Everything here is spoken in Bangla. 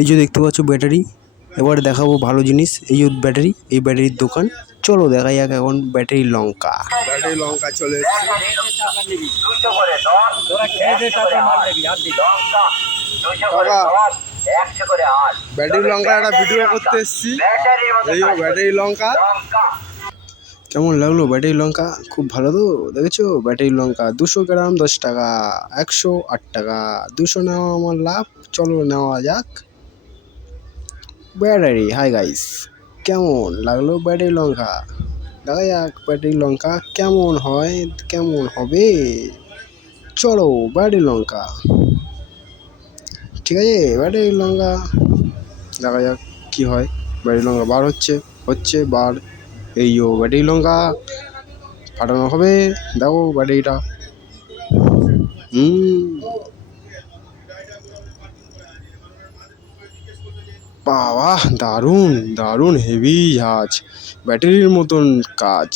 এই যে দেখতে পাচ্ছ ব্যাটারি। এবারে দেখাবো ভালো জিনিস। এই যে ব্যাটারি, এই ব্যাটারির দোকান। চলো দেখা যাক এখন ব্যাটারি লঙ্কা। ব্যাটারি লঙ্কা চলে এসেছে। ব্যাটারি লঙ্কা একটা ভিডিও করতে এসেছি। এই ব্যাটারি লঙ্কা কেমন লাগলো? ব্যাটারি লঙ্কা খুব ভালো তো। দেখেছো ব্যাটারি লঙ্কা 200 গ্রাম 10 টাকা, 108 টাকা। 200 নেওয়া আমার লাভ। চলো নেওয়া যাক ব্যাটারি। হাই গাইস, কেমন লাগলো ব্যাটারি লঙ্কা? দেখা যাক ব্যাটারি লঙ্কা কেমন হয়, কেমন হবে। চলো ব্যাটারি লঙ্কা, ঠিক আছে। ব্যাটারি লঙ্কা দেখা যাক কি হয়। ব্যাটারি লঙ্কা বার হচ্ছে বার। এই ব্যাটারি লঙ্কা ফাটানো হবে। দেখো ব্যাটারিটা। বাহ, দারুণ দারুণ হেভি জাহাজ, ব্যাটারির মতন কাজ।